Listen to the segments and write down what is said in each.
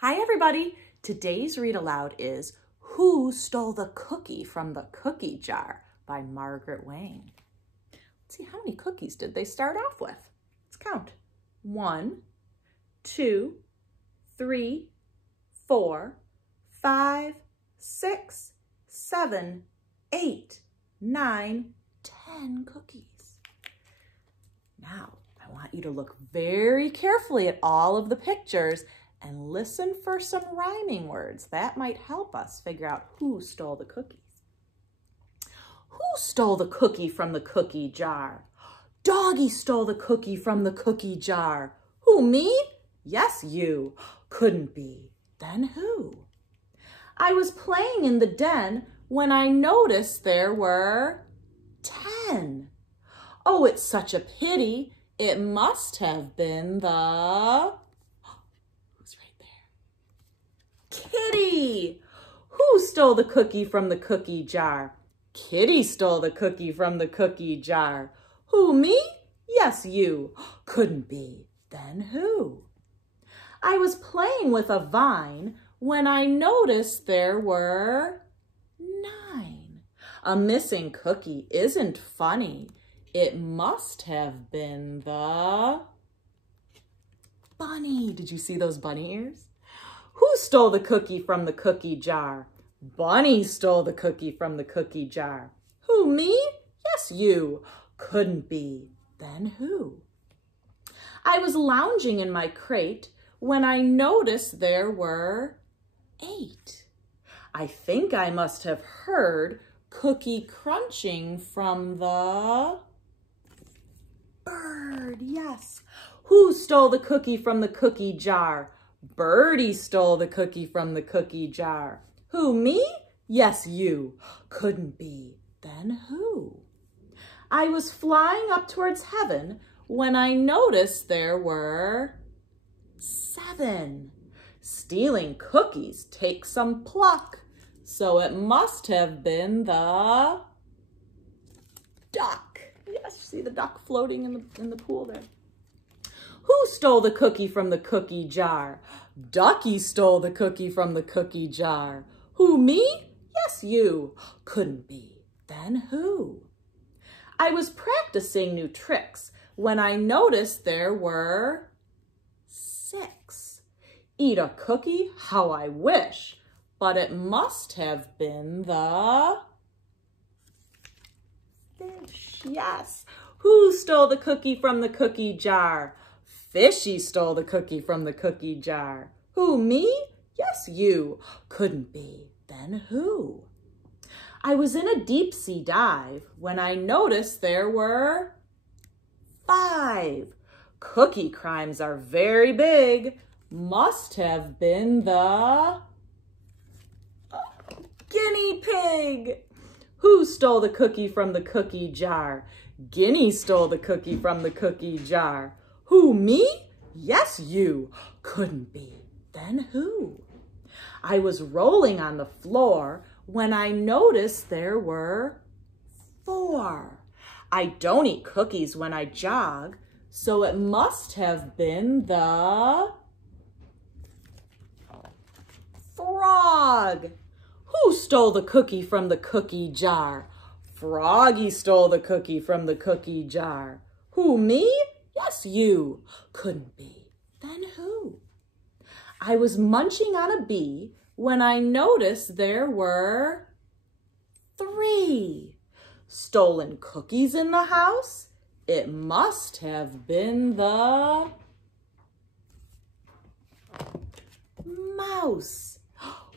Hi everybody! Today's read aloud is Who Stole the Cookie from the Cookie Jar by Margaret Wang. Let's see, how many cookies did they start off with? Let's count. 1, 2, 3, 4, 5, 6, 7, 8, 9, 10 cookies. Now, I want you to look very carefully at all of the pictures and listen for some rhyming words. That might help us figure out who stole the cookies. Who stole the cookie from the cookie jar? Doggy stole the cookie from the cookie jar. Who, me? Yes, you. Couldn't be. Then who? I was playing in the den when I noticed there were 10. Oh, it's such a pity. It must have been the... Kitty! Who stole the cookie from the cookie jar? Kitty stole the cookie from the cookie jar. Who, me? Yes, you. Couldn't be. Then who? I was playing with a vine when I noticed there were 9. A missing cookie isn't funny. It must have been the bunny. Did you see those bunny ears? Who stole the cookie from the cookie jar? Bunny stole the cookie from the cookie jar. Who, me? Yes, you. Couldn't be. Then who? I was lounging in my crate when I noticed there were 8. I think I must have heard cookie crunching from the bird. Yes. Who stole the cookie from the cookie jar? Birdie stole the cookie from the cookie jar. Who, me? Yes, you. Couldn't be. Then who? I was flying up towards heaven when I noticed there were 7. Stealing cookies takes some pluck, so it must have been the duck. Yes, see the duck floating in the pool there. Who stole the cookie from the cookie jar? Ducky stole the cookie from the cookie jar. Who, me? Yes, you. Couldn't be. Then who? I was practicing new tricks when I noticed there were 6. Eat a cookie? How I wish. But it must have been the fish. Yes. Who stole the cookie from the cookie jar? Fishy stole the cookie from the cookie jar. Who, me? Yes, you. Couldn't be. Then who? I was in a deep sea dive when I noticed there were 5. Cookie crimes are very big. Must have been the guinea pig. Who stole the cookie from the cookie jar? Guinea stole the cookie from the cookie jar. Who, me? Yes, you. Couldn't be. Then who? I was rolling on the floor when I noticed there were 4. I don't eat cookies when I jog, so it must have been the frog. Who stole the cookie from the cookie jar? Froggy stole the cookie from the cookie jar. Who, me? Yes, you. Couldn't be. Then who? I was munching on a bee when I noticed there were 3. Stolen cookies in the house? It must have been the mouse.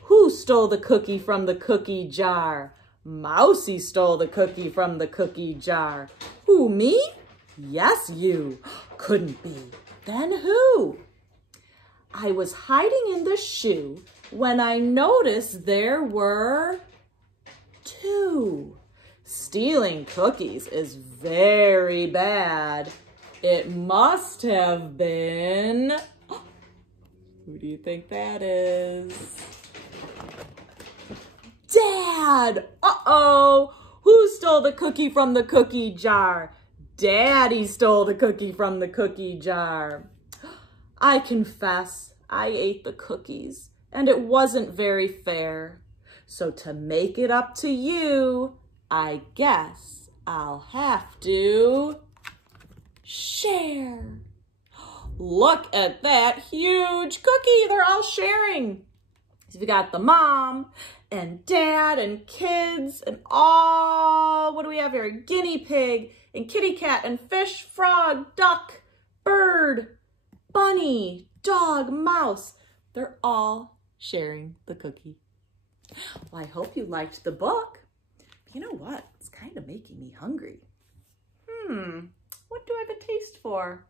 Who stole the cookie from the cookie jar? Mousy stole the cookie from the cookie jar. Who, me? Yes, you. Couldn't be. Then who? I was hiding in the shoe when I noticed there were 2. Stealing cookies is very bad. It must have been... Who do you think that is? Dad! Uh-oh! Who stole the cookie from the cookie jar? Daddy stole the cookie from the cookie jar. I confess, I ate the cookies and it wasn't very fair. So to make it up to you, I guess I'll have to share. Look at that huge cookie. They're all sharing. So we got the mom and dad and kids and all, what do we have here? Guinea pig and kitty cat and fish, frog, duck, bird, bunny, dog, mouse. They're all sharing the cookie. Well, I hope you liked the book. But you know what? It's kind of making me hungry. What do I have a taste for?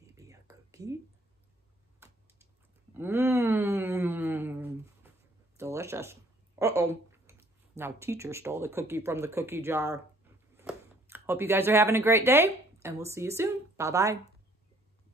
Maybe a cookie? Delicious. Uh-oh. Now teacher stole the cookie from the cookie jar. Hope you guys are having a great day, and we'll see you soon. Bye-bye.